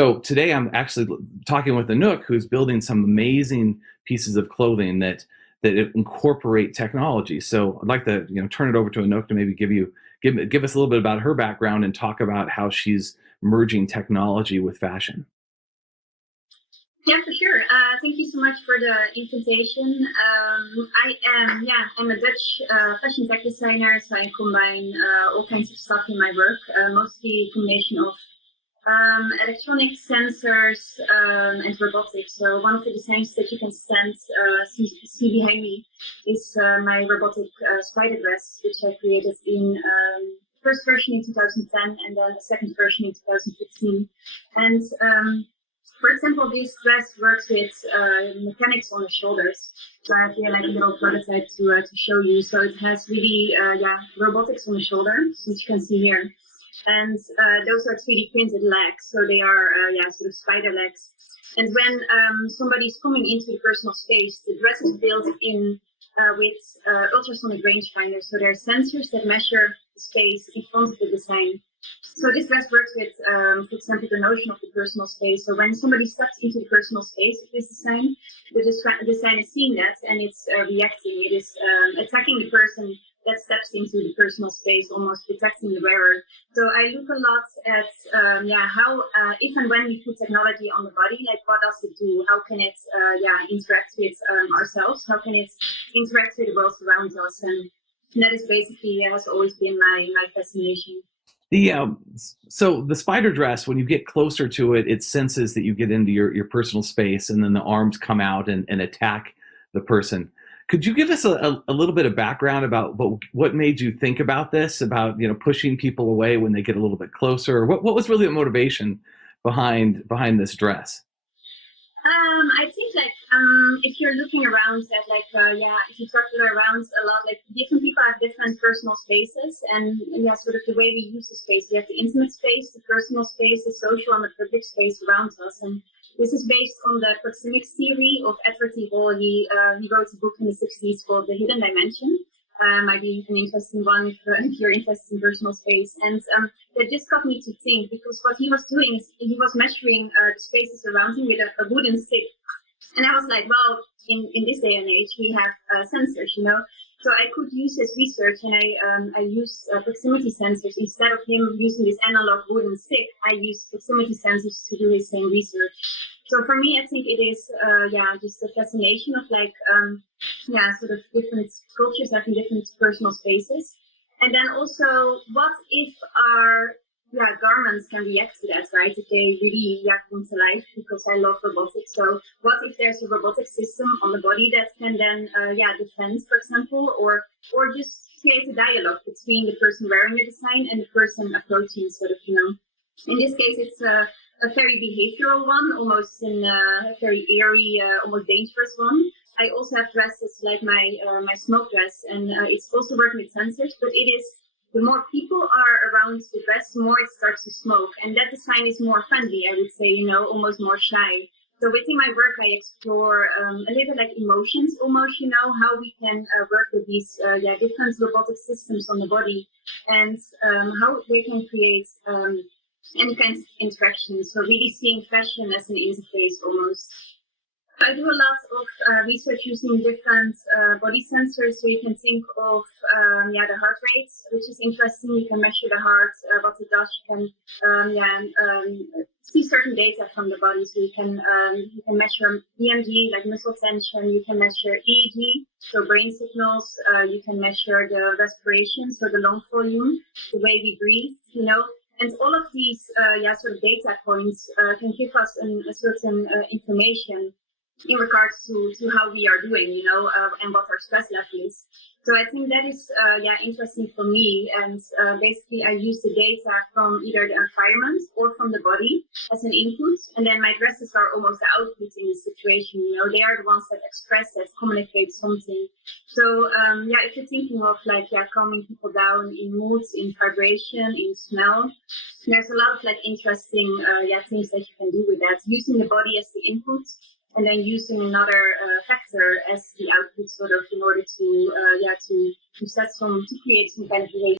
So today I'm actually talking with Anouk, who's building some amazing pieces of clothing that incorporate technology. So I'd like to turn it over to Anouk to maybe give us a little bit about her background and talk about how she's merging technology with fashion. Yeah, for sure. Thank you so much for the invitation. I'm a Dutch fashion tech designer, so I combine all kinds of stuff in my work, mostly a combination of electronic sensors and robotics. So one of the designs that you can see behind me is my robotic spider dress, which I created in first version in 2010 and then the second version in 2015. And for example, this dress works with mechanics on the shoulders. So I have here like a little prototype to show you. So it has really robotics on the shoulder, as you can see here. And those are 3D printed legs, so they are sort of spider legs. And when somebody's coming into the personal space, the dress is built in with ultrasonic rangefinders. So there are sensors that measure the space in front of the design. So this dress works with, for example, the notion of the personal space. So when somebody steps into the personal space of this design, the design is seeing that and it's reacting. It is attacking the person that steps into the personal space, almost protecting the wearer. So I look a lot at how, if and when we put technology on the body, like what does it do? How can it interact with ourselves? How can it interact with the world around us? And that is basically has always been my fascination. So the spider dress, when you get closer to it, it senses that you get into your personal space, and then the arms come out and attack the person. Could you give us a little bit of background about what made you think about this, about pushing people away when they get a little bit closer? What was really the motivation behind this dress? I think if you're looking around at if you travel around a lot, like different people have different personal spaces, and sort of the way we use the space. We have the intimate space, the personal space, the social and the public space around us, and this is based on the proxemics theory of Edward T. Hall. He wrote a book in the 60s called The Hidden Dimension. Might be an interesting one if you're interested in personal space. And that just got me to think, because what he was doing is he was measuring the spaces around him with a wooden stick. And I was like, well, in this day and age, we have sensors, So I could use his research, and I use proximity sensors. Instead of him using this analog wooden stick, I use proximity sensors to do his same research. So for me, I think it is just a fascination of sort of different cultures having different personal spaces. And then also, what if our garments can react to that, right? If they really come to life, because I love robotics. So what if there's a robotic system on the body that can then defend, for example, or just create a dialogue between the person wearing the design and the person approaching, sort of, In this case, it's a very behavioral one, almost in a very eerie, almost dangerous one. I also have dresses like my smoke dress, and it's also working with sensors, but it is, the more people are around the dress, the more it starts to smoke. And that design is more friendly, I would say, almost more shy. So within my work, I explore a little like emotions almost, how we can work with these different robotic systems on the body, and how they can create any kinds of interactions. So really seeing fashion as an interface almost. I do a lot of research using different body sensors. So you can think of the heart rate, which is interesting. You can measure the heart, what it does. You can see certain data from the body. So you can measure EMG, like muscle tension. You can measure EEG, so brain signals. You can measure the respiration, so the lung volume, the way we breathe. And all of these sort of data points can give us a certain information in regards to how we are doing, and what our stress level is. So I think that is interesting for me. And basically, I use the data from either the environment or from the body as an input, and then my dresses are almost the output in this situation. They are the ones that express, that communicate something. So if you're thinking of calming people down in moods, in vibration, in smell, there's a lot of interesting things that you can do with that, using the body as the input, and then using another factor as the output, sort of, in order to create some kind of behavior.